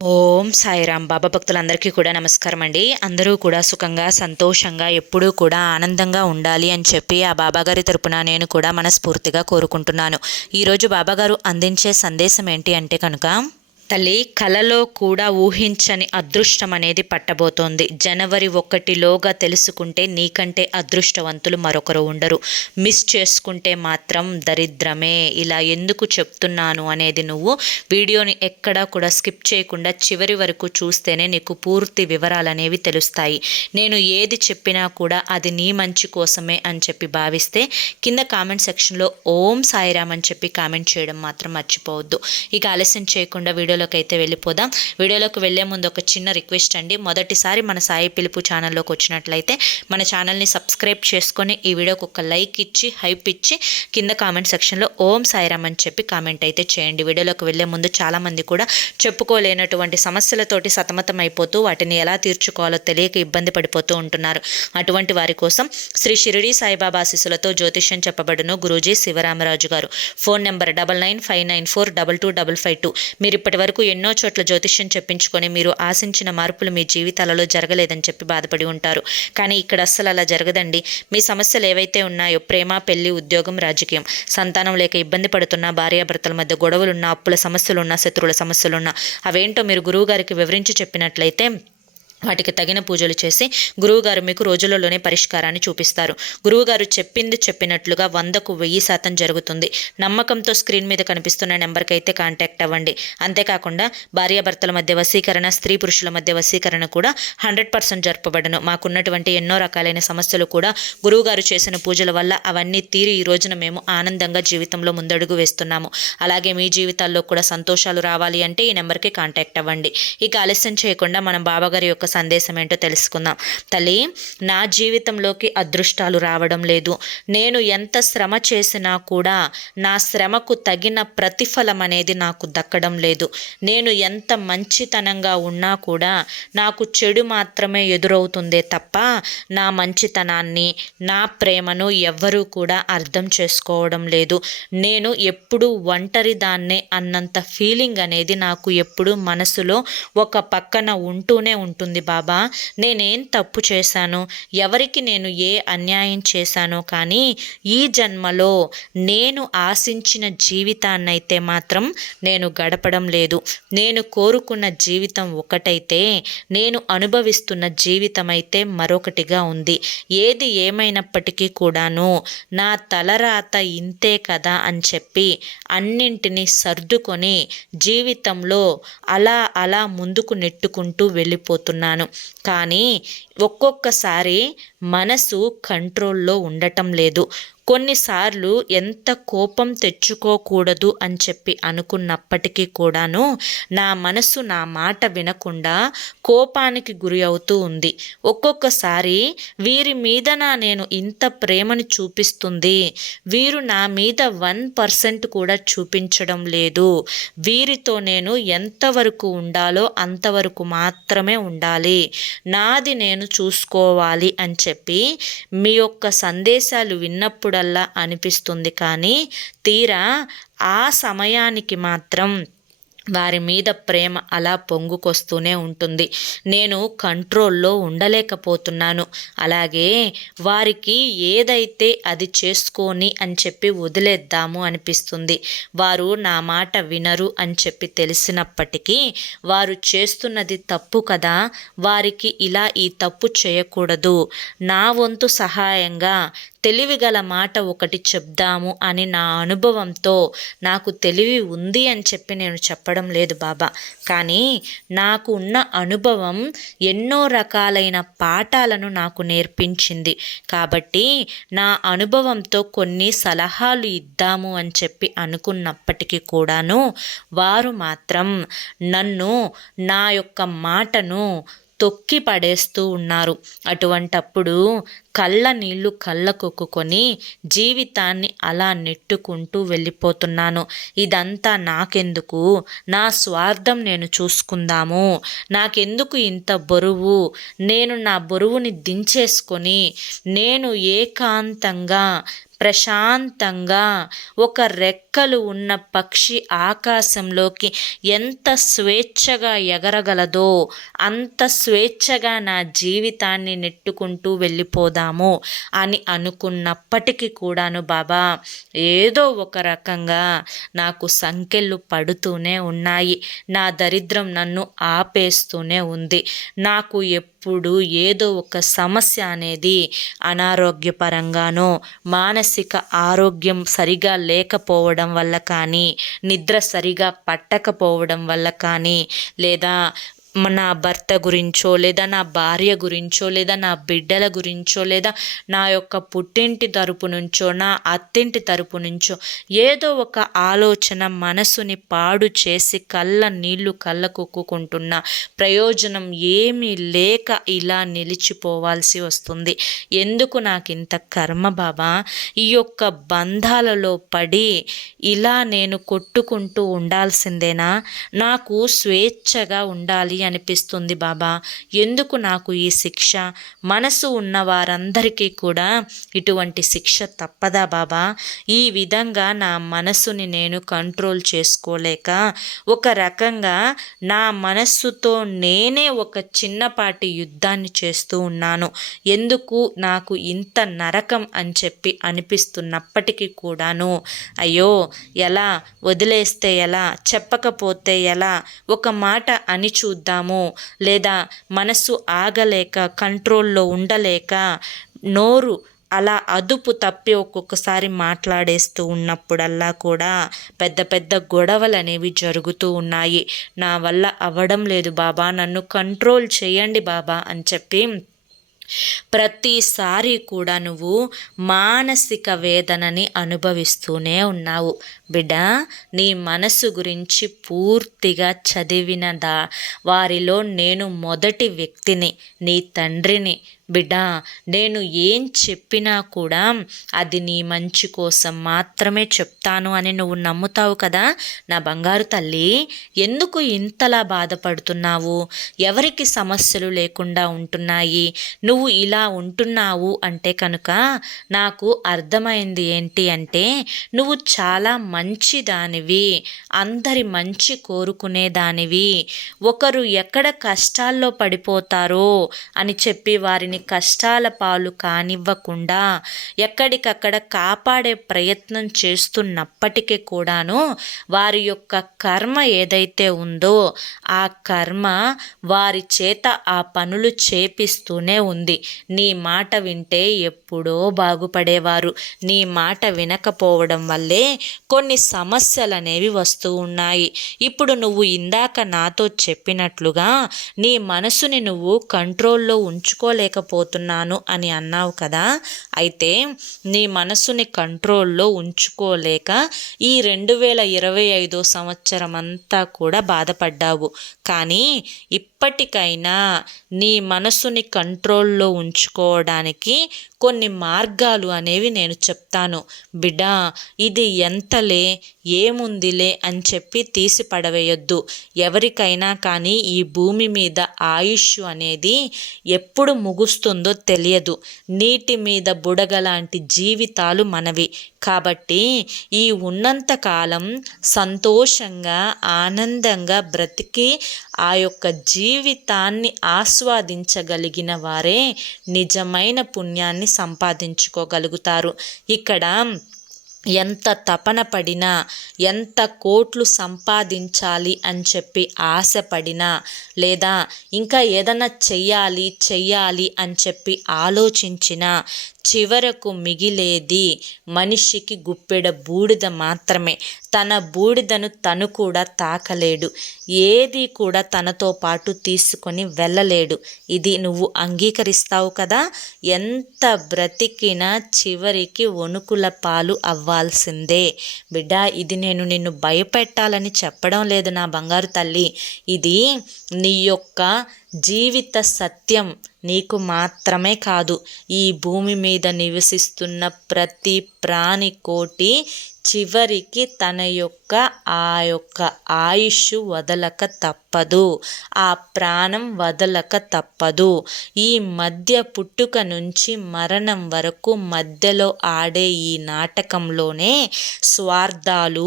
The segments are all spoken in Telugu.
ఓం సాయిరామ్. బాబా భక్తులందరికీ కూడా నమస్కారం అండి. అందరూ కూడా సుఖంగా సంతోషంగా ఎప్పుడూ కూడా ఆనందంగా ఉండాలి అని చెప్పి ఆ బాబాగారి తరపున నేను కూడా మనస్ఫూర్తిగా కోరుకుంటున్నాను. ఈరోజు బాబాగారు అందించే సందేశం ఏంటి అంటే కనుక, తల్లి, కలలో కూడా ఊహించని అదృష్టం అనేది పట్టబోతోంది. జనవరి 1లోగా తెలుసుకుంటే నీకంటే అదృష్టవంతులు మరొకరు ఉండరు. మిస్ చేసుకుంటే మాత్రం దరిద్రమే. ఇలా ఎందుకు చెప్తున్నాను అనేది నువ్వు వీడియోని ఎక్కడా కూడా స్కిప్ చేయకుండా చివరి వరకు చూస్తేనే నీకు పూర్తి వివరాలు అనేవి తెలుస్తాయి. నేను ఏది చెప్పినా కూడా అది నీ మంచి కోసమే అని చెప్పి భావిస్తే కింద కామెంట్ సెక్షన్లో ఓం సాయిరామ్ అని చెప్పి కామెంట్ చేయడం మాత్రం మర్చిపోవద్దు. ఇక ఆలస్యం చేయకుండా వీడియోలోకి అయితే వెళ్ళిపోదాం. వీడియోలోకి వెళ్లే ముందు ఒక చిన్న రిక్వెస్ట్ అండి. మొదటిసారి మన సాయి పిలుపు ఛానల్లోకి వచ్చినట్లయితే మన ఛానల్ని సబ్స్క్రైబ్ చేసుకొని ఈ వీడియోకి ఒక లైక్ ఇచ్చి హైప్ ఇచ్చి కింద కామెంట్ సెక్షన్లో ఓం సాయిరామ్ అని చెప్పి కామెంట్ అయితే చేయండి. వీడియోలోకి వెళ్లే ముందు చాలామంది కూడా చెప్పుకోలేనటువంటి సమస్యలతోటి సతమతం అయిపోతూ వాటిని ఎలా తీర్చుకోవాలో తెలియక ఇబ్బంది పడిపోతూ ఉంటున్నారు. అటువంటి వారి కోసం శ్రీ షిరిడి సాయిబాబా ఆశీస్సులతో జ్యోతిష్యం చెప్పబడును గురూజీ శివరామరాజు గారు. Phone number 9959422552. మీరు ఇప్పటి వరకు ఎన్నో చోట్ల జ్యోతిష్యం చెప్పించుకొని మీరు ఆశించిన మార్పులు మీ జీవితాలలో జరగలేదని చెప్పి బాధపడి ఉంటారు. కానీ ఇక్కడ అస్సలు అలా జరగదండి. మీ సమస్యలు ఏవైతే ఉన్నాయో, ప్రేమ, పెళ్లి, ఉద్యోగం, రాజకీయం, సంతానం లేక ఇబ్బంది పడుతున్న, భార్యాభర్తల మధ్య గొడవలున్నా, అప్పుల సమస్యలున్నా, శత్రువుల సమస్యలున్నా అవేంటో మీరు గురువు గారికి వివరించి చెప్పినట్లయితే వాటికి తగిన పూజలు చేసి గురువుగారు మీకు రోజులలోనే పరిష్కారాన్ని చూపిస్తారు. గురువుగారు చెప్పింది చెప్పినట్లుగా 100కు 1000% జరుగుతుంది. నమ్మకంతో స్క్రీన్ మీద కనిపిస్తున్న నెంబర్కి అయితే కాంటాక్ట్ అవ్వండి. అంతేకాకుండా భార్యాభర్తల మధ్య వశీకరణ, స్త్రీ పురుషుల మధ్య వశీకరణ కూడా 100% జరపబడను. మాకున్నటువంటి ఎన్నో రకాలైన సమస్యలు కూడా గురువుగారు చేసిన పూజల వల్ల అవన్నీ తీరి ఈ రోజున మేము ఆనందంగా జీవితంలో ముందడుగు వేస్తున్నాము. అలాగే మీ జీవితాల్లో కూడా సంతోషాలు రావాలి అంటే ఈ నెంబర్కి కాంటాక్ట్ అవ్వండి. ఇక ఆలస్యం చేయకుండా మనం బాబాగారి యొక్క సందేశం ఏంటో తెలుసుకుందాం. తల్లి, నా జీవితంలోకి అదృష్టాలు రావడం లేదు. నేను ఎంత శ్రమ చేసినా కూడా నా శ్రమకు తగిన ప్రతిఫలం అనేది నాకు దక్కడం లేదు. నేను ఎంత మంచితనంగా ఉన్నా కూడా నాకు చెడు మాత్రమే ఎదురవుతుందే తప్ప నా మంచితనాన్ని, నా ప్రేమను ఎవ్వరూ కూడా అర్థం చేసుకోవడం లేదు. నేను ఎప్పుడూ ఒంటరిదాన్నే అన్నంత ఫీలింగ్ అనేది నాకు ఎప్పుడూ మనసులో ఒక పక్కన ఉంటూనే ఉంటుంది. బాబా, నేనేం తప్పు చేశాను, ఎవరికి నేను ఏ అన్యాయం చేశానో కానీ ఈ జన్మలో నేను ఆశించిన జీవితాన్నైతే మాత్రం నేను గడపడం లేదు. నేను కోరుకున్న జీవితం ఒకటైతే నేను అనుభవిస్తున్న జీవితం అయితే మరొకటిగా ఉంది. ఏది ఏమైనప్పటికీ కూడాను నా తలరాత ఇంతే కదా అని చెప్పి అన్నింటినీ సర్దుకొని జీవితంలో అలా అలా ముందుకు నెట్టుకుంటూ వెళ్ళిపోతున్నాను. కానీ ఒక్కొక్కసారి మనసు కంట్రోల్లో ఉండటం లేదు. కొన్నిసార్లు ఎంత కోపం తెచ్చుకోకూడదు అని చెప్పి అనుకున్నప్పటికీ కూడాను నా మనసు నా మాట వినకుండా కోపానికి గురి అవుతూ ఉంది. ఒక్కొక్కసారి వీరి మీద నేను ఇంత ప్రేమను చూపిస్తుంది, వీరు నా మీద 1% కూడా చూపించడం లేదు. వీరితో నేను ఎంతవరకు ఉండాలో అంతవరకు మాత్రమే ఉండాలి, నాది నేను చూసుకోవాలి అని చెప్పి మీ యొక్క సందేశాలు విన్నప్పుడల్లా అనిపిస్తుంది. కానీ తీరా ఆ సమయానికి మాత్రం వారి మీద ప్రేమ అలా పొంగుకొస్తూనే ఉంటుంది. నేను కంట్రోల్లో ఉండలేకపోతున్నాను. అలాగే వారికి ఏదైతే అది చేసుకొని అని చెప్పి వదిలేద్దాము అనిపిస్తుంది. వారు నా మాట వినరు అని చెప్పి తెలిసినప్పటికీ వారు చేస్తున్నది తప్పు కదా, వారికి ఇలా ఈ తప్పు చేయకూడదు, నా వంతు సహాయంగా తెలివిగల మాట ఒకటి చెప్దాము అని నా అనుభవంతో, నాకు తెలివి ఉంది అని చెప్పి నేను చెప్పడం లేదు బాబా, కానీ నాకు ఉన్న అనుభవం ఎన్నో రకాలైన పాఠాలను నాకు నేర్పించింది. కాబట్టి నా అనుభవంతో కొన్ని సలహాలు ఇద్దాము అని చెప్పి అనుకున్నప్పటికీ కూడాను వారు మాత్రం నన్ను, నా యొక్క మాటను తొక్కి పడేస్తూ ఉన్నారు. అటువంటప్పుడు కళ్ళ నీళ్లు కళ్ళకొక్కుకొని జీవితాన్ని అలా నెట్టుకుంటూ వెళ్ళిపోతున్నాను. ఇదంతా నాకెందుకు, నా స్వార్థం నేను చూసుకుందాము, నాకెందుకు ఇంత బరువు, నేను నా బరువుని దించేసుకొని నేను ఏకాంతంగా ప్రశాంతంగా ఒక రెక్కలు ఉన్న పక్షి ఆకాశంలోకి ఎంత స్వేచ్ఛగా ఎగరగలదో అంత స్వేచ్ఛగా నా జీవితాన్ని నెట్టుకుంటూ వెళ్ళిపోదాము అని అనుకున్నప్పటికీ కూడాను బాబా ఏదో ఒక రకంగా నాకు సంకెళ్ళు పడుతూనే ఉన్నాయి. నా దరిద్రం నన్ను ఆపేస్తూనే ఉంది. నాకు ఎప్పుడు ఏదో ఒక సమస్య అనేది అనారోగ్యపరంగానో మానసిక ఆరోగ్యం సరిగా లేకపోవడం వల్ల కానీ, నిద్ర సరిగా పట్టకపోవడం వల్ల కానీ, లేదా నా భర్త గురించో, లేదా నా భార్య గురించో, లేదా నా బిడ్డల గురించో, లేదా నా యొక్క పుట్టింటి తరపు నుంచో, నా అత్తింటి తరపు నుంచో ఏదో ఒక ఆలోచన మనసుని పాడు చేసి నీళ్లు కళ్ళకుక్కుంటున్న ప్రయోజనం ఏమీ లేక ఇలా నిలిచిపోవాల్సి వస్తుంది. ఎందుకు నాకు ఇంత కర్మ బాబా? ఈ యొక్క బంధాలలో పడి ఇలా నేను కొట్టుకుంటూ ఉండాల్సిందేనా? నాకు స్వేచ్ఛగా ఉండాలి అనిపిస్తుంది బాబా. ఎందుకు నాకు ఈ శిక్ష? మనసు ఉన్న వారందరికీ కూడా ఇటువంటి శిక్ష తప్పదా బాబా? ఈ విధంగా నా మనసుని నేను కంట్రోల్ చేసుకోలేక ఒక రకంగా నా మనస్సుతో నేనే ఒక చిన్నపాటి యుద్ధాన్ని చేస్తూ ఉన్నాను. ఎందుకు నాకు ఇంత నరకం అని చెప్పి అనిపిస్తున్నప్పటికీ కూడాను అయ్యో ఎలా వదిలేస్తే ఎలా, చెప్పకపోతే ఎలా, ఒక మాట అని చూద్దాము, లేదా మనసు ఆగలేక కంట్రోల్లో ఉండలేక నోరు అలా అదుపు తప్పి ఒక్కొక్కసారి మాట్లాడేస్తూ ఉన్నప్పుడల్లా కూడా పెద్ద పెద్ద గొడవలు అనేవి జరుగుతూ ఉన్నాయి. నా వల్ల అవ్వడం లేదు బాబా, నన్ను కంట్రోల్ చేయండి బాబా అని చెప్పి ప్రతిసారి కూడా నువ్వు మానసిక వేదనని అనుభవిస్తూనే ఉన్నావు. బిడ్డ, నీ మనసు గురించి పూర్తిగా చదివిన వారిలో నేను మొదటి వ్యక్తిని, నీ తండ్రిని. బిడ్డ, నేను ఏం చెప్పినా కూడా అది నీ మంచి కోసం మాత్రమే చెప్తాను అని నువ్వు నమ్ముతావు కదా నా బంగారు తల్లి. ఎందుకు ఇంతలా బాధపడుతున్నావు? ఎవరికి సమస్యలు లేకుండా ఉంటున్నాయి? నువ్వు ఇలా ఉంటున్నావు అంటే కనుక నాకు అర్థమైంది ఏంటి అంటే నువ్వు చాలా మంచిదానివి, అందరి మంచి కోరుకునేదానివి. ఒకరు ఎక్కడ కష్టాల్లో పడిపోతారో అని చెప్పి వారిని కష్టాల పాలు కానివ్వకుండా ఎక్కడికక్కడ కాపాడే ప్రయత్నం చేస్తున్నప్పటికీ కూడాను వారి యొక్క కర్మ ఏదైతే ఉందో ఆ కర్మ వారి చేత ఆ పనులు చేపిస్తూనే ఉంది. నీ మాట వింటే ఎప్పుడో బాగుపడేవారు. నీ మాట వినకపోవడం వల్లే కొన్ని సమస్యలు అనేవి వస్తూ ఉన్నాయి. ఇప్పుడు నువ్వు ఇందాక నాతో చెప్పినట్లుగా నీ మనసుని నువ్వు కంట్రోల్లో ఉంచుకోలేకపోతున్నాను అని అన్నావు కదా. అయితే నీ మనసుని కంట్రోల్లో ఉంచుకోలేక ఈ 2025 సంవత్సరం అంతా కూడా బాధపడ్డావు. కానీ ఇప్పటికైనా నీ మనసుని కంట్రోల్లో ఉంచుకోవడానికి కొన్ని మార్గాలు అనేవి నేను చెప్తాను. బిడ్డ, ఇది ఎంతలే ఏముందిలే అని చెప్పి తీసి పడవేయొద్దు. ఎవరికైనా కానీ ఈ భూమి మీద ఆయుష్ అనేది ఎప్పుడు ముగుస్తుందో తెలియదు. నీటి మీద బుడగలాంటి జీవితాలు మనవి. కాబట్టి ఈ ఉన్నంతకాలం సంతోషంగా ఆనందంగా బ్రతికి ఆ యొక్క జీవితాన్ని ఆస్వాదించగలిగిన వారే నిజమైన పుణ్యాన్ని సంపాదించుకోగలుగుతారు. ఇక్కడ ఎంత తపన పడినా, ఎంత కోట్లు సంపాదించాలి అని చెప్పి ఆశపడినా, లేదా ఇంకా ఏదైనా చెయ్యాలి అని చెప్పి ఆలోచించినా చివరకు మిగిలేది మనిషికి గుప్పెడ బూడిద మాత్రమే. తన బూడిదను తను కూడా తాకలేడు. ఏది కూడా తనతో పాటు తీసుకొని వెళ్ళలేడు. ఇది నువ్వు అంగీకరిస్తావు కదా. ఎంత బ్రతికినా చివరికి వణుకుల పాలు అవ్వాల్సిందే. బిడ్డ, ఇది నేను నిన్ను భయపెట్టాలని చెప్పడం లేదు నా బంగారు తల్లి. ఇది నీ యొక్క జీవిత సత్యం. నీకు మాత్రమే కాదు, ఈ భూమి మీద నివసిస్తున్న ప్రతి ప్రాణి కోటి చివరికి తన యొక్క యొక్క ఆయుష్ వదలక తప్పదు, ఆ ప్రాణం వదలక తప్పదు. ఈ మధ్య పుట్టుక నుంచి మరణం వరకు మధ్యలో ఆడే ఈ నాటకంలోనే స్వార్థాలు,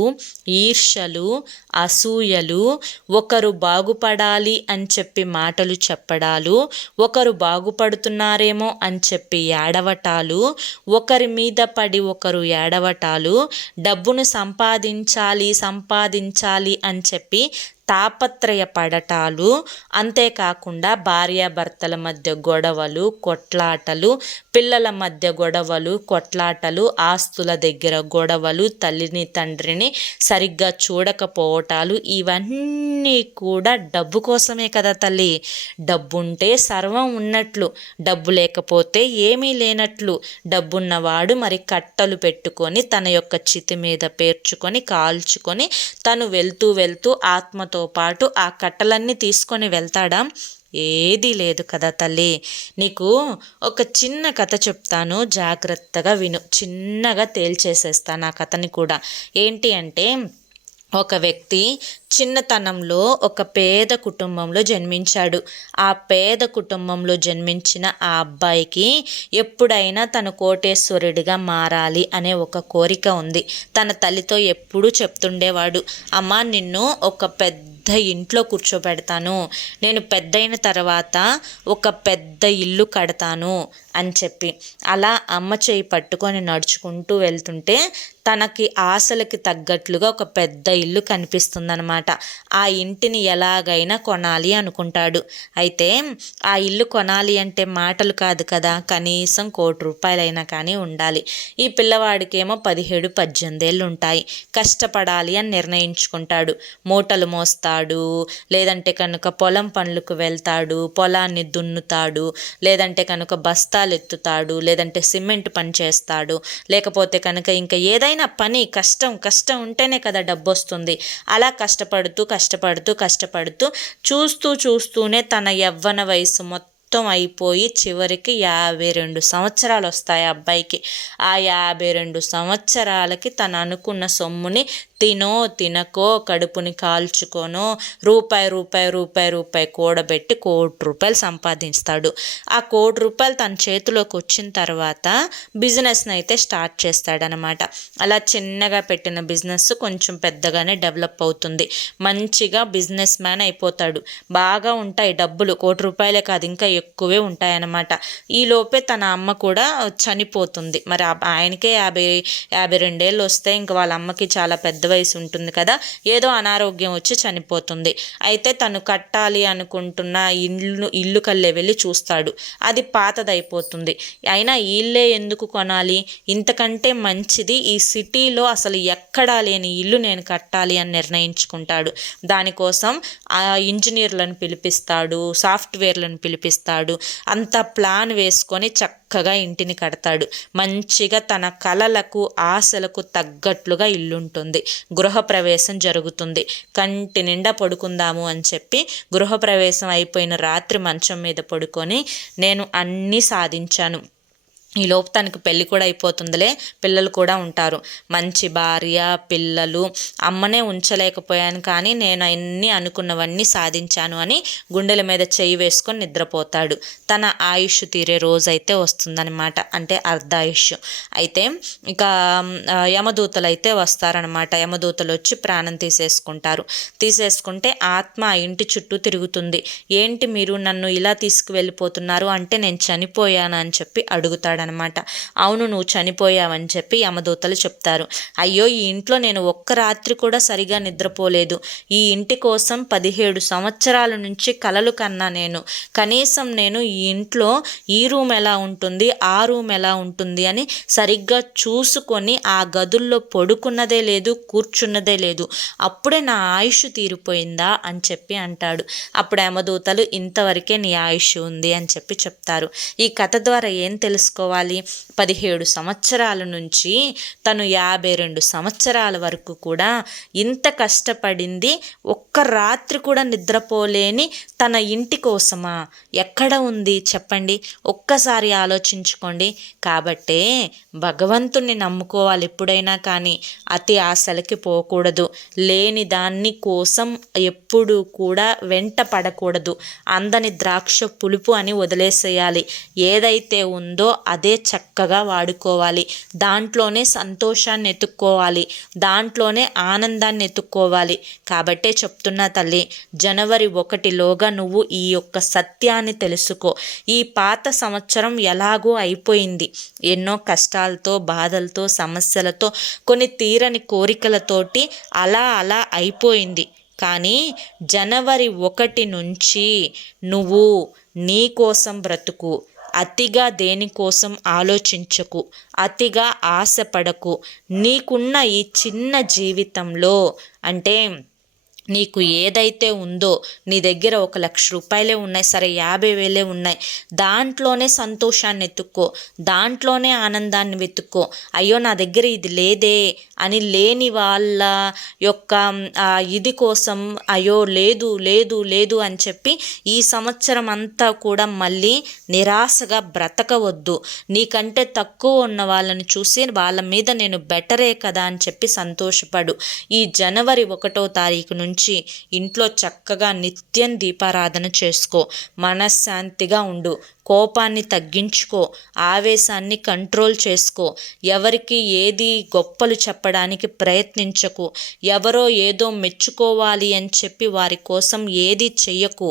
ఈర్ష్యలు, అసూయలు, ఒకరు బాగుపడాలి అని చెప్పి మాటలు చెప్పడాలు, ఒకరు బాగుపడుతున్నారేమో అని చెప్పి ఏడవటాలు, ఒకరి మీద పడి ఒకరు ఏడవటాలు, డబ్బును సంపాదించాలి అని చెప్పి తాపత్రయపడటాలు, అంతేకాకుండా భార్యాభర్తల మధ్య గొడవలు, కొట్లాటలు, పిల్లల మధ్య గొడవలు, కొట్లాటలు, ఆస్తుల దగ్గర గొడవలు, తల్లిని తండ్రిని సరిగ్గా చూడకపోవటాలు, ఇవన్నీ కూడా డబ్బు కోసమే కదా తల్లి. డబ్బుంటే సర్వం ఉన్నట్లు, డబ్బు లేకపోతే ఏమీ లేనట్లు. డబ్బున్నవాడు మరి కట్టలు పెట్టుకొని తన యొక్క చితి మీద పేర్చుకొని కాల్చుకొని తను వెళ్తూ ఆత్మతో పాటు ఆ కట్టలన్నీ తీసుకొని వెళ్తాడా? ఏదీ లేదు కదా తల్లి. నీకు ఒక చిన్న కథ చెప్తాను, జాగ్రత్తగా విను. చిన్నగా తేల్చేసేస్తాను ఆ కథని కూడా. ఏంటి అంటే, ఒక వ్యక్తి చిన్నతనంలో ఒక పేద కుటుంబంలో జన్మించాడు. ఆ పేద కుటుంబంలో జన్మించిన ఆ అబ్బాయికి ఎప్పుడైనా తను కోటేశ్వరుడిగా మారాలి అనే ఒక కోరిక ఉంది. తన తల్లితో ఎప్పుడూ చెప్తుండేవాడు, అమ్మా నిన్ను ఒక పెద్ద ఇంట్లో కూర్చోబెడతాను, నేను పెద్దయిన తర్వాత ఒక పెద్ద ఇల్లు కడతాను అని చెప్పి. అలా అమ్మ చేయి పట్టుకొని నడుచుకుంటూ వెళ్తుంటే తనకి ఆశలకి తగ్గట్లుగా ఒక పెద్ద ఇల్లు కనిపిస్తుందన్నమాట. ఆ ఇంటిని ఎలాగైనా కొనాలి అనుకుంటాడు. అయితే ఆ ఇల్లు కొనాలి అంటే మాటలు కాదు కదా, కనీసం ₹1,00,00,000 కానీ ఉండాలి. ఈ పిల్లవాడికేమో 17-18 ఏళ్ళు ఉంటాయి. కష్టపడాలి అని నిర్ణయించుకుంటాడు. మూటలు మోస్తాడు, లేదంటే కనుక పొలం పనులకు వెళ్తాడు, పొలాన్ని దున్నుతాడు, లేదంటే కనుక బస్తాలు ఎత్తుతాడు, లేదంటే సిమెంట్ పని చేస్తాడు, లేకపోతే కనుక ఇంకా ఏదైనా పని కష్టం ఉంటేనే కదా డబ్బు వస్తుంది. అలా కష్టపడుతూ చూస్తూనే తన యవ్వన వయసు మొత్తం అయిపోయి చివరికి 52 సంవత్సరాలు వస్తాయి ఆ అబ్బాయికి. ఆ 52 సంవత్సరాలకి తను అనుకున్న సొమ్ముని తినకో కడుపుని కాల్చుకోనో రూపాయి కూడబెట్టి ₹1,00,00,000 సంపాదిస్తాడు. ఆ ₹1,00,00,000 తన చేతిలోకి వచ్చిన తర్వాత బిజినెస్ని అయితే స్టార్ట్ చేస్తాడనమాట. అలా చిన్నగా పెట్టిన బిజినెస్ కొంచెం పెద్దగానే డెవలప్ అవుతుంది. మంచిగా బిజినెస్ మ్యాన్ అయిపోతాడు. బాగా ఉంటాయి డబ్బులు, ₹1,00,00,000 కాదు ఇంకా ఎక్కువే ఉంటాయన్నమాట. ఈలోపే తన అమ్మ కూడా చనిపోతుంది. మరి ఆయనకే 52 ఏళ్ళు వస్తే ఇంక వాళ్ళ అమ్మకి చాలా పెద్ద వయసు ఉంటుంది కదా, ఏదో అనారోగ్యం వచ్చి చనిపోతుంది. అయితే తను కట్టాలి అనుకుంటున్న ఇల్లు కల్లే వెళ్ళి చూస్తాడు. అది పాతదైపోతుంది. అయినా ఇల్లే ఎందుకు కొనాలి, ఇంతకంటే మంచిది ఈ సిటీలో అసలు ఎక్కడా లేని ఇల్లు నేను కట్టాలి అని నిర్ణయించుకుంటాడు. దానికోసం ఆ ఇంజనీర్లను పిలిపిస్తాడు, సాఫ్ట్వేర్లను పిలిపిస్తాడు. అంత ప్లాన్ వేసుకొని చక్కగా ఇంటిని కడతాడు. మంచిగా తన కలలకు ఆశలకు తగ్గట్లుగా ఇల్లుంటుంది. గృహప్రవేశం జరుగుతుంది. కంటి నిండా పడుకుందాము అని చెప్పి గృహప్రవేశం అయిపోయిన రాత్రి మంచం మీద పడుకొని నేను అన్నీ సాధించాను, ఈలోపు తనకు పెళ్ళి కూడా అయిపోతుందిలే, పిల్లలు కూడా ఉంటారు, మంచి భార్య పిల్లలు, అమ్మనే ఉంచలేకపోయాను కానీ నేను అన్నీ అనుకున్నవన్నీ సాధించాను అని గుండెల మీద చెయ్యి వేసుకొని నిద్రపోతాడు. తన ఆయుష్ తీరే రోజైతే వస్తుందన్నమాట, అంటే అర్ధాయుష్. అయితే ఇక యమదూతలు అయితే వస్తారనమాట. యమదూతలు వచ్చి ప్రాణం తీసేసుకుంటే ఆత్మ ఆ ఇంటి చుట్టూ తిరుగుతుంది. ఏంటి మీరు నన్ను ఇలా తీసుకువెళ్ళిపోతున్నారు అంటే నేను చనిపోయాను అని చెప్పి అడుగుతాడు అనమాట. అవును నువ్వు చనిపోయావని చెప్పి యమదూతలు చెప్తారు. అయ్యో ఈ ఇంట్లో నేను ఒక్క రాత్రి కూడా సరిగా నిద్రపోలేదు. ఈ ఇంటి కోసం 17 సంవత్సరాల నుంచి కలలు కన్నా నేను. కనీసం నేను ఈ ఇంట్లో ఈ రూమ్ ఎలా ఉంటుంది, ఆ రూమ్ ఎలా ఉంటుంది అని సరిగ్గా చూసుకొని ఆ గదుల్లో పడుకున్నదే లేదు, కూర్చున్నదే లేదు. అప్పుడే నా ఆయుష్ తీరిపోయిందా అని చెప్పి అంటాడు. అప్పుడు యమదూతలు ఇంతవరకే నీ ఆయుష్ ఉంది అని చెప్పి చెప్తారు. ఈ కథ ద్వారా ఏం తెలుసుకోవాలి చేసుకోవాలి. 17 సంవత్సరాల నుంచి తను 52 సంవత్సరాల వరకు కూడా ఇంత కష్టపడింది, ఒక్క రాత్రి కూడా నిద్రపోలేని తన ఇంటి కోసమా? ఎక్కడ ఉంది చెప్పండి? ఒక్కసారి ఆలోచించుకోండి. కాబట్టే భగవంతుణ్ణి నమ్ముకోవాలి ఎప్పుడైనా కానీ. అతి ఆశలకి పోకూడదు. లేని దాన్ని కోసం ఎప్పుడు కూడా వెంట పడకూడదు. అందని ద్రాక్ష పులుపు అని వదిలేసేయాలి. ఏదైతే ఉందో అదే చక్కగా వాడుకోవాలి. దాంట్లోనే సంతోషాన్ని ఎత్తుక్కోవాలి, దాంట్లోనే ఆనందాన్ని ఎత్తుక్కోవాలి. కాబట్టే చెప్తున్నా తల్లి, జనవరి 1లోగా నువ్వు ఈ యొక్క సత్యాన్ని తెలుసుకో. ఈ పాత సంవత్సరం ఎలాగో అయిపోయింది. ఎన్నో కష్టాలతో, బాధలతో, సమస్యలతో, కొన్ని తీరని కోరికలతోటి అలా అయిపోయింది. కానీ జనవరి 1 నుంచి నువ్వు నీ కోసం బ్రతుకు. అతిగా దేనికోసం ఆలోచించకు, అతిగా ఆశపడకు. నీకున్న ఈ చిన్న జీవితంలో, అంటే నీకు ఏదైతే ఉందో, నీ దగ్గర 1,00,000 రూపాయలే ఉన్నాయి, సరే 50,000 ఉన్నాయి, దాంట్లోనే సంతోషాన్ని ఎత్తుక్కో, దాంట్లోనే ఆనందాన్ని వెతుక్కో. అయ్యో నా దగ్గర ఇది లేదే అని లేని వాళ్ళ యొక్క ఇది కోసం అయ్యో లేదు లేదు లేదు అని చెప్పి ఈ సంవత్సరం అంతా కూడా మళ్ళీ నిరాశగా బ్రతకవద్దు. నీకంటే తక్కువ ఉన్న వాళ్ళని చూసి వాళ్ళ మీద నేను బెటరే కదా అని చెప్పి సంతోషపడు. ఈ జనవరి 1వ తారీఖు నుంచి ఇంట్లో చక్కగా నిత్యం దీపారాధన చేసుకో. మనశ్శాంతిగా ఉండు. కోపాన్ని తగ్గించుకో, ఆవేశాన్ని కంట్రోల్ చేసుకో. ఎవరికి ఏది గొప్పలు చెప్పడానికి ప్రయత్నించకు. ఎవరో ఏదో మెచ్చుకోవాలి అని చెప్పి వారి కోసం ఏది చెయ్యకు.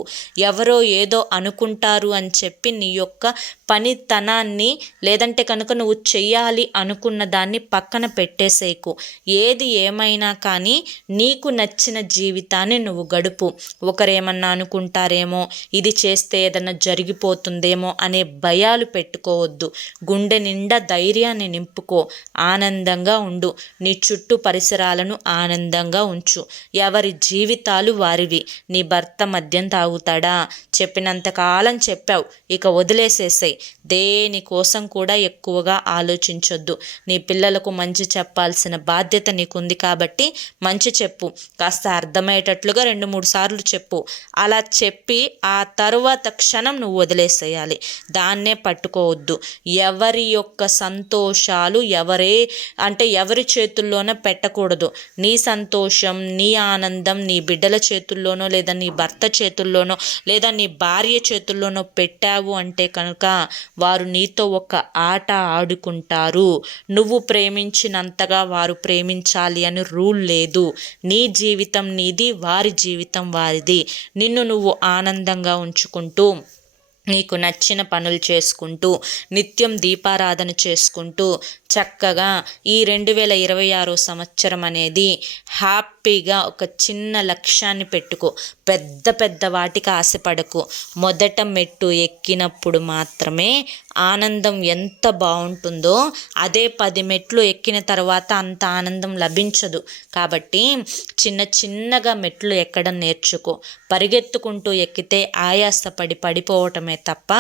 ఎవరో ఏదో అనుకుంటారు అని చెప్పి నీ యొక్క పనితనాన్ని, లేదంటే కనుక నువ్వు చెయ్యాలి అనుకున్న దాన్ని పక్కన పెట్టేసేయకు. ఏది ఏమైనా కానీ నీకు నచ్చిన జీవితాన్ని నువ్వు గడుపు. ఒకరేమన్నా అనుకుంటారేమో, ఇది చేస్తే ఏదన్నా జరిగిపోతుందేమో అనే భయాలు పెట్టుకోవద్దు. గుండె నిండా ధైర్యాన్ని నింపుకో. ఆనందంగా ఉండు. నీ చుట్టూ పరిసరాలను ఆనందంగా ఉంచు. ఎవరి జీవితాలు వారివి. నీ భర్త మద్యం తాగుతాడా? చెప్పినంతకాలం చెప్పావు, ఇక వదిలేసేసాయి. దేనికోసం కూడా ఎక్కువగా ఆలోచించొద్దు. నీ పిల్లలకు మంచి చెప్పాల్సిన బాధ్యత నీకుంది కాబట్టి మంచి చెప్పు. కాస్త అర్థమయ్యేటట్లుగా 2-3 సార్లు చెప్పు. అలా చెప్పి ఆ తరువాత క్షణం నువ్వు వదిలేసేయాలి. దాన్నే పట్టుకోవద్దు. ఎవరి యొక్క సంతోషాలు ఎవరి చేతుల్లోనో పెట్టకూడదు. నీ సంతోషం, నీ ఆనందం నీ బిడ్డల చేతుల్లోనో, లేదా నీ భర్త చేతుల్లోనో, లేదా నీ భార్య చేతుల్లోనో పెట్టావు అంటే కనుక వారు నీతో ఒక ఆట ఆడుకుంటారు. నువ్వు ప్రేమించినంతగా వారు ప్రేమించాలి అని రూల్ లేదు. నీ జీవితం నీది, వారి జీవితం వారిది. నిన్ను నువ్వు ఆనందంగా ఉంచుకుంటూ, నీకు నచ్చిన పనులు చేసుకుంటూ, నిత్యం దీపారాధన చేసుకుంటూ చక్కగా ఈ 2026 సంవత్సరం అనేది హ్యాపీగా ఒక చిన్న లక్ష్యాన్ని పెట్టుకో. పెద్ద వాటికి ఆశపడకు. మొదట మెట్టు ఎక్కినప్పుడు మాత్రమే ఆనందం ఎంత బాగుంటుందో, అదే 10 మెట్లు ఎక్కిన తర్వాత అంత ఆనందం లభించదు. కాబట్టి చిన్నగా మెట్లు ఎక్కడం నేర్చుకో. పరిగెత్తుకుంటూ ఎక్కితే ఆయాసపడి పడిపోవటమే తప్ప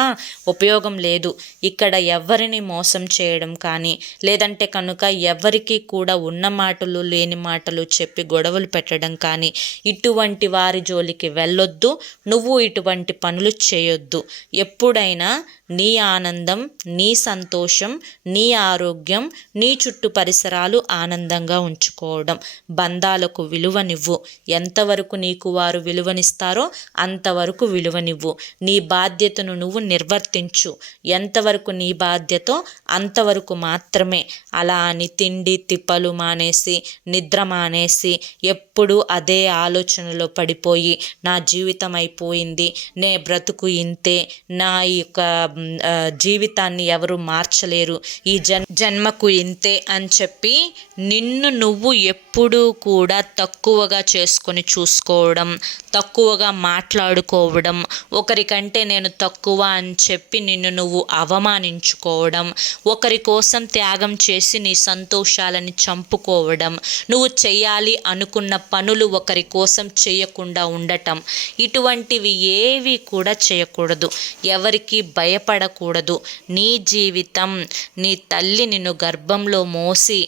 ఉపయోగం లేదు. ఇక్కడ ఎవరిని మోసం చేయడం కానీ, లేదంటే కనుక ఎవరికి కూడా ఉన్న మాటలు లేని మాటలు చెప్పి గొడవలు పెట్టడం కానీ, ఇటువంటి వారి జోలికి వెళ్ళొద్దు. నువ్వు ఇటువంటి పనులు చేయొద్దు. ఎప్పుడైనా నీ ఆనందం, నీ సంతోషం, నీ ఆరోగ్యం, నీ చుట్టూ పరిసరాలు ఆనందంగా ఉంచుకోవడం. బంధాలకు విలువనివ్వు. ఎంతవరకు నీకు వారు విలువనిస్తారో అంతవరకు విలువనివ్వు. నీ బాధ్యతను నువ్వు నిర్వర్తించు. ఎంతవరకు నీ బాధ్యతో అంతవరకు మాత్రమే. అలా అని తిండి తిప్పలు మానేసి, నిద్ర మానేసి, ఎప్పుడు అదే ఆలోచనలో పడిపోయి నా జీవితం అయిపోయింది, నే బ్రతుకు ఇంతే, నా యొక్క జీవితాన్ని ఎవరు మార్చలేరు, ఈ జన్మకు ఇంతే అని చెప్పి నిన్ను నువ్వు ఎప్పుడూ కూడా తక్కువగా చేసుకొని చూసుకోవడం, తక్కువగా మాట్లాడుకోవడం, ఒకరికంటే నేను తక్కువ అని చెప్పి నిన్ను నువ్వు అవమానించుకోవడం, ఒకరి కోసం త్యాగం త్యాగం చేసి నీ సంతోషాలని చంపుకోవడం, నువ్వు చేయాలి అనుకున్న పనులు ఒకరి కోసం చేయకుండా ఉండటం, ఇటువంటివి ఏవి కూడా చేయకూడదు. ఎవరికి భయపడకూడదు. నీ జీవితం, నీ తల్లి నిన్ను గర్భంలో మోసి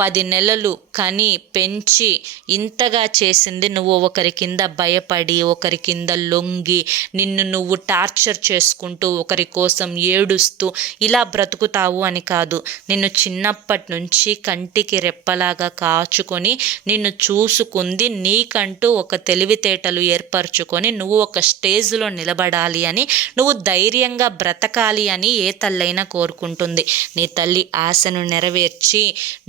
10 నెలలు కని పెంచి ఇంతగా చేసింది నువ్వు ఒకరి కింద భయపడి, ఒకరి కింద లొంగి, నిన్ను నువ్వు టార్చర్ చేసుకుంటూ, ఒకరి కోసం ఏడుస్తూ ఇలా బ్రతుకుతావు అని కాదు. నిన్ను చిన్నప్పటి నుంచి కంటికి రెప్పలాగా కాచుకొని నిన్ను చూసుకుంది, నీకంటూ ఒక తెలివితేటలు ఏర్పరచుకొని నువ్వు ఒక స్టేజ్లో నిలబడాలి అని, నువ్వు ధైర్యంగా బ్రతకాలి అని ఏ తల్లైనా కోరుకుంటుంది. నీ తల్లి ఆశను నెరవేర్చి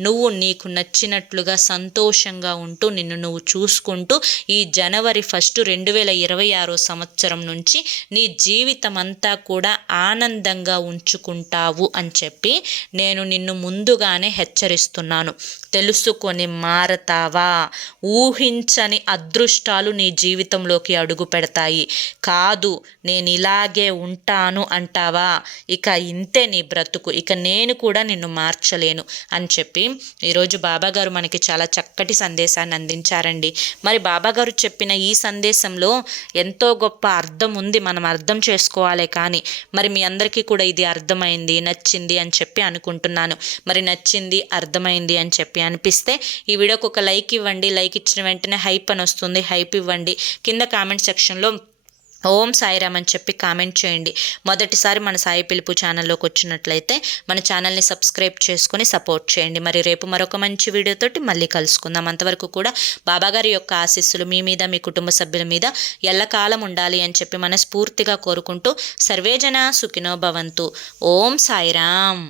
నువ్వు నీకు నచ్చినట్లుగా సంతోషంగా ఉంటూ నిన్ను నువ్వు చూసుకుంటూ ఈ జనవరి 1 2026 సంవత్సరం నుంచి నీ జీవితం అంతా కూడా ఆనందంగా ఉంచుకుంటావు అని చెప్పి నేను నిన్ను ముందుగానే హెచ్చరిస్తున్నాను. తెలుసుకొని మారతావా? ఊహించని అదృష్టాలు నీ జీవితంలోకి అడుగు పెడతాయి. కాదు నేను ఇలాగే ఉంటాను అంటావా? ఇక ఇంతే నీ బ్రతుకు, ఇక నేను కూడా నిన్ను మార్చలేను అని చెప్పి ఈరోజు బాబాగారు మనకి చాలా చక్కటి సందేశాన్ని అందించారండి. మరి బాబాగారు చెప్పిన ఈ సందేశంలో ఎంతో గొప్ప అర్థం ఉంది, మనం అర్థం చేసుకోవాలి. కానీ మరి మీ అందరికీ కూడా ఇది అర్థమైంది, నచ్చింది అని చెప్పి అనుకుంటున్నాను. మరి నచ్చింది, అర్థమైంది అని చెప్పి అనిపిస్తే ఈ వీడియోకి ఒక లైక్ ఇవ్వండి. లైక్ ఇచ్చిన వెంటనే హైప్ అని వస్తుంది, హైప్ ఇవ్వండి. కింద కామెంట్ సెక్షన్లో ఓం సాయిరామ్ అని చెప్పి కామెంట్ చేయండి. మొదటిసారి మన సాయి పిలుపు ఛానల్లోకి వచ్చినట్లయితే మన ఛానల్ని సబ్స్క్రైబ్ చేసుకొని సపోర్ట్ చేయండి. మరి రేపు మరొక మంచి వీడియోతోటి మళ్ళీ కలుసుకుందాం. అంతవరకు కూడా బాబాగారి యొక్క ఆశీస్సులు మీ మీద, మీ కుటుంబ సభ్యుల మీద ఎల్లకాలం ఉండాలి అని చెప్పి మనస్ఫూర్తిగా కోరుకుంటూ సర్వేజన సుఖినో భవంతు. ఓం సాయిరామ్.